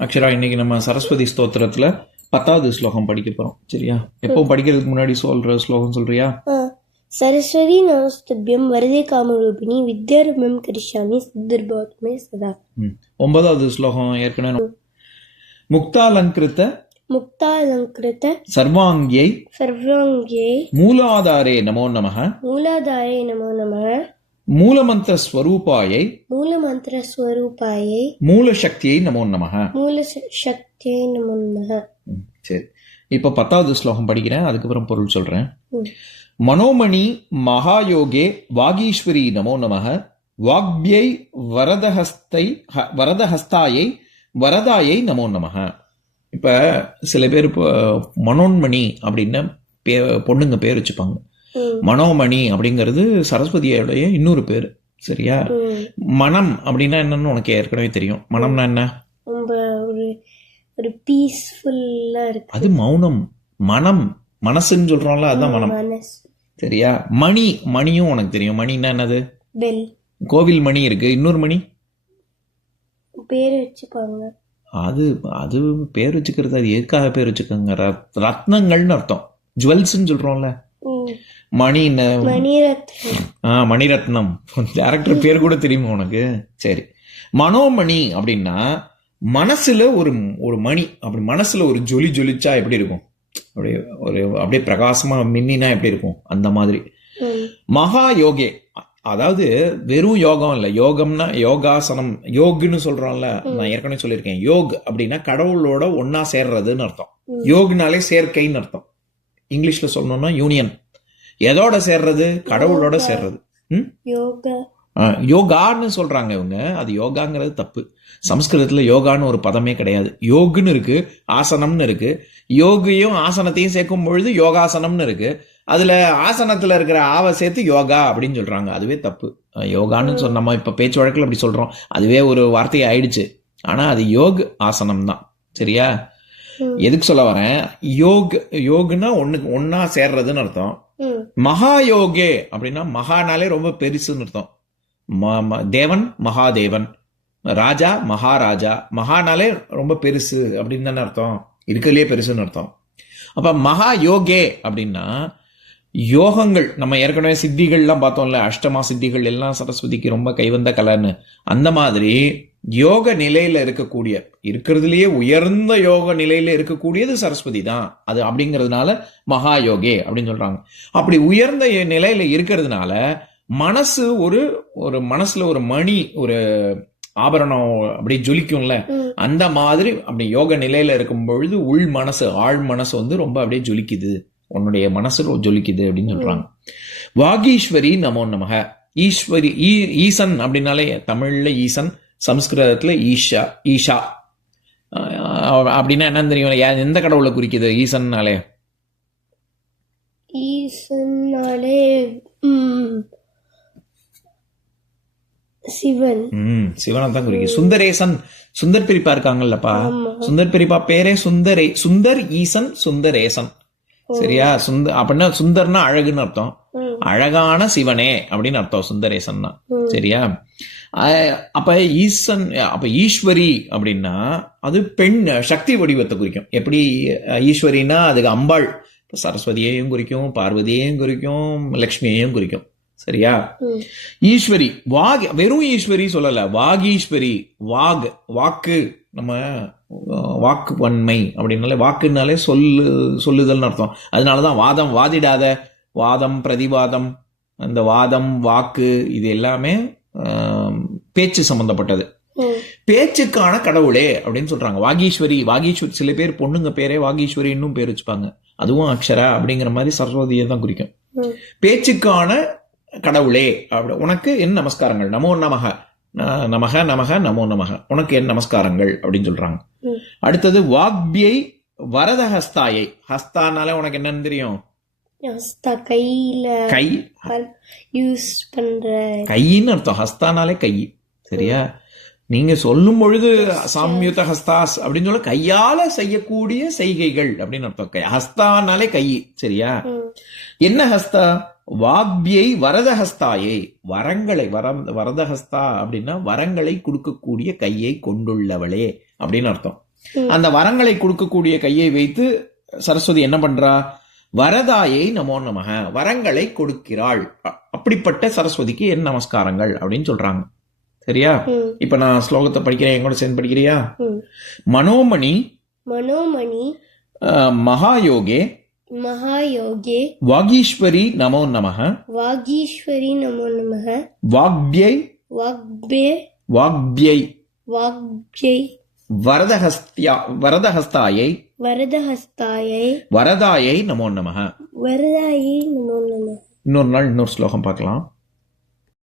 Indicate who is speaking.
Speaker 1: அக்ஷரா இன்னைக்கு நம்ம சரஸ்வதி ஸ்தோத்திரத்துல பத்தாவது ஸ்லோகம் படிக்க போறோம். சரியா? எப்போ படிக்கிறதுக்கு முன்னாடி சொல்ற ஸ்லோகம் சொல்றியா?
Speaker 2: ஆ. சரஸ்வதி நமஸ்துபியம் வரதே காமரூபிணி வித்யாரம்பம் கரிஷ்யாமி சித்தர்பாத்மே சதா.
Speaker 1: ஒன்பதாவது ஸ்லோகம் ஏற்கனவே முக்தாலங்கிருத்த
Speaker 2: முக்தாலங்கிருத
Speaker 1: சர்வாங்கியை
Speaker 2: சர்வாங்கே
Speaker 1: மூலாதாரே நமோ நமः
Speaker 2: மூலாதாரே நமோ நம
Speaker 1: மூலமந்திர ஸ்வரூபாயை
Speaker 2: மூலமந்திர ஸ்வரூபாயை
Speaker 1: மூலசக்தியை நமோ நமः
Speaker 2: மூல சக்தியை நமோ நம
Speaker 1: ம், சரி. இப்போ பத்தாவது ஸ்லோகம் படிக்கிறேன். அதுக்கப்புறம் பொருள் சொல்றேன். மனோமணி மகாயோகே வாகீஸ்வரி நமோ நமः வாக்பியை வரதஹஸ்தை வரதஹஸ்தாயை வரதாயை நமோ நமः இப்ப சில பேர் இப்போ மனோன்மணி அப்படின்னு பொண்ணுங்க பேர் வச்சுப்பாங்க. மனோமணி அப்படிங்கிறது சரஸ்வதியோடைய இன்னொரு பேர் சரியா. மனம் அப்படின்னா என்னன்னு உனக்கு ஏற்கனவே தெரியும். மனம்னா என்ன?
Speaker 2: ஒரு ஒரு பீஸ்ஃபுல்லா இருக்கு.
Speaker 1: அது மௌனம். மனம். மனசுன்னு சொல்றோம்ல அதுதான் மனம். சரியா? மணி. மணியும் உனக்கு தெரியும். மணின்னா என்னது?
Speaker 2: பெல்
Speaker 1: கோவில் மணி இருக்கு. இன்னொரு மணி?
Speaker 2: பேர் வச்சுப்பாங்க.
Speaker 1: அது அது பேர் வச்சுக்கிறது அது எதுக்காக பேர் வச்சுக்கோங்க? ரத்- ரத்னங்கள்னு அர்த்தம். ஜுவல்ஸ்ன்னு சொல்றோம்ல. மணி
Speaker 2: மணிரத்னம்.
Speaker 1: டேரக்டர் பேர் கூட தெரியுமா உனக்கு? சரி. மனோமணி அப்படின்னா மனசுல ஒரு ஒரு மணி. அப்படி மனசுல ஒரு ஜொலி ஜொலிச்சா எப்படி இருக்கும்? அப்படியே ஒரு அப்படியே பிரகாசமா மின்னினா எப்படி இருக்கும்? அந்த மாதிரி. மகா யோகே. அதாவது வெறும் யோகம் இல்ல. யோகம்னா யோகாசனம் யோகுன்னு சொல்றோம்ல. நான் ஏற்கனவே சொல்லியிருக்கேன். யோக் அப்படின்னா கடவுளோட ஒன்னா சேர்றதுன்னு அர்த்தம். யோக்னாலே சேர்க்கைன்னு அர்த்தம். இங்கிலீஷ்ல சொல்லணும்னா யூனியன் எதோட சேர்றது? கடவுளோட. சேர்றது. யோகான்னு சொல்றாங்க இவங்க. அது யோகாங்கிறது தப்பு. சம்ஸ்கிருதத்துல யோகான்னு ஒரு பதமே கிடையாது. யோகுன்னு இருக்கு ஆசனம்னு இருக்கு. யோகியும் ஆசனத்தையும் சேர்க்கும் பொழுது யோகாசனம்னு இருக்கு. அதுல ஆசனத்துல இருக்கிற ஆவை சேர்த்து யோகா அப்படின்னு சொல்றாங்க. அதுவே தப்பு. யோகான்னு சொன்ன நம்ம இப்ப பேச்சு வழக்கில் அப்படி சொல்றோம். அதுவே ஒரு வார்த்தை ஆயிடுச்சு. ஆனா அது யோக் ஆசனம் தான். சரியா. எதுக்கு சொல்ல வரேன்? யோக் யோகுன்னா ஒண்ணுக்கு ஒன்னா சேர்றதுன்னு அர்த்தம். மகாயோகே யோகே அப்படின்னா மகானாலே ரொம்ப பெருசுன்னு அர்த்தம். ம- ம- தேவன் மகாதேவன். ராஜா மகாராஜா. மகானாலே ரொம்ப பெருசு அப்படின்னு தானே அர்த்தம். இருக்கிறதுலே பெருசுன்னு அர்த்தம். அப்ப மகா யோகே அப்படின்னா யோகங்கள் நம்ம ஏற்கனவே சித்திகள்லாம் பார்த்தோம்ல அஷ்டமா சித்திகள் எல்லாம் சரஸ்வதிக்கு ரொம்ப கைவந்த கலைன்னு. அந்த மாதிரி யோக நிலையில இருக்கக்கூடிய இருக்கிறதுலயே உயர்ந்த யோக நிலையில இருக்கக்கூடியது சரஸ்வதி தான். அது அப்படிங்கிறதுனால மகா யோகே அப்படின்னு சொல்றாங்க. அப்படி உயர்ந்த நிலையில இருக்கிறதுனால மனசு ஒரு ஒரு மனசுல ஒரு மணி ஒரு ஆபரணம் அப்படி ஜொலிக்கும்ல. அந்த மாதிரி அப்படி யோக நிலையில இருக்கும் பொழுது உள் மனசு ஆழ் மனசு வந்து ரொம்ப அப்படியே ஜொலிக்குது. உன்னுடைய மனசு ஜொலிக்குது அப்படின்னு சொல்றாங்க. வாகீஸ்வரி நமோ நமக. ஈஸ்வரி ஈ- ஈசன் அப்படின்னாலே தமிழ்ல ஈசன் சம்ஸ்கிருதத்துல ஈஷா ஈஷா. அப்படின்னா என்னன்னு தெரியும்? எந்த கடவுளை குறிக்குது? ஈசன்னாலே.
Speaker 2: ஈசனாலே ம், சிவன்.
Speaker 1: சிவனை தான் குறிக்குது. சுந்தரேசன் சுந்தர் பிரிப்பா இருக்காங்கல்லப்பா. சுந்தர் பிரிப்பா பேரே சுந்தரே சுந்தர் ஈசன் சுந்தரேசன். சரியா? சுந்தர் அப்படின்னா சுந்தர்னா அழகுன்னு அர்த்தம். அழகான சிவனே அப்படின்னு அர்த்தம் சுந்தரேசன்னா. சரியா? அப்ப ஈசன் அப்ப ஈஸ்வரி அப்படின்னா அது பெண் சக்தி வடிவத்தை குறிக்கும். எப்படி ஈஸ்வரின்னா அதுக்கு அம்பாள் சரஸ்வதியையும் குறிக்கும் பார்வதியையும் குறிக்கும் லக்ஷ்மியையும் குறிக்கும். சரியா. ஈஸ்வரி வாக் வெறும் ஈஸ்வரி சொல்லல வாகீஸ்வரி வாக் வாக்கு நம்ம வாக்கு வன்மை அப்படின்னாலே வாக்குனாலே சொல்லு சொல்லுதல்னு அர்த்தம். அதனாலதான் வாதம் வாதிடாத வாதம் பிரதிவாதம் அந்த வாதம் வாக்கு இது எல்லாமே பேச்சு சம்பந்தப்பட்டது. பேச்சுக்கான கடவுளே அப்படின்னு சொல்றாங்க. வாகீஸ்வரி வாகீஸ்வரி சில பேர் பொண்ணுங்க பேரே வாகீஸ்வரி இன்னும் பேர் வச்சுப்பாங்க. அதுவும் அக்ஷரா அப்படிங்கிற மாதிரி சரஸ்வதியை தான் குறிக்கும். பேச்சுக்கான கடவுளே அப்படி உனக்கு என் நமஸ்காரங்கள். நமோ நமக நமக நமக நமோ நமக உனக்கு என் நமஸ்காரங்கள் அப்படின்னு சொல்றாங்க. அடுத்தது வாக்பியை வரத ஹஸ்தாயை ஹஸ்தானாலே உனக்கு என்னன்னு தெரியும்?
Speaker 2: ஹஸ்தா கையில
Speaker 1: கை.
Speaker 2: யூஸ் பண்ற
Speaker 1: கைன்னு அர்த்தம். ஹஸ்தானாலே கை. சரியா? நீங்க சொல்லும் பொழுது சாம்யுத ஹஸ்தாஸ் அப்படின்னு சொல்ல கையால செய்யக்கூடிய செய்கைகள் அப்படின்னு அர்த்தம். ஹஸ்தானாலே கை. சரியா. என்ன ஹஸ்தா? வாக்பியை வரதஹஸ்தாயே வரங்களை வரம் வரதஹஸ்தா அப்படின்னா வரங்களை கொடுக்கக்கூடிய கையை கொண்டுள்ளவளே அப்படின்னு அர்த்தம். அந்த வரங்களை கொடுக்கக்கூடிய கையை வைத்து சரஸ்வதி என்ன பண்றா? வரதாயை நமோ நமக வரங்களை கொடுக்கிறாள். அப்படிப்பட்ட சரஸ்வதிக்கு என் நமஸ்காரங்கள் அப்படின்னு சொல்றாங்க. சரியா? இப்ப நான் ஸ்லோகத்தை படிக்கிறேன் என் கூட சேர்ந்து படிக்கிறியா? மனோமணி
Speaker 2: மனோமணி
Speaker 1: மகாயோகே
Speaker 2: மகாயோகே
Speaker 1: வாகீஸ்வரி நமோ நமக
Speaker 2: வாகீஸ்வரி நமோ நமः
Speaker 1: வாக்பியை
Speaker 2: வாக்பே
Speaker 1: வாக்பியை
Speaker 2: வாக்யை
Speaker 1: வரதஹஸ்தியா வரதஹஸ்தாயை
Speaker 2: வரதஹஸ்தாயை
Speaker 1: வரதாயை நமோ நமக
Speaker 2: வரதாயை நமோ நமः
Speaker 1: இன்னொரு நாள் இன்னொரு ஸ்லோகம் பார்க்கலாம்.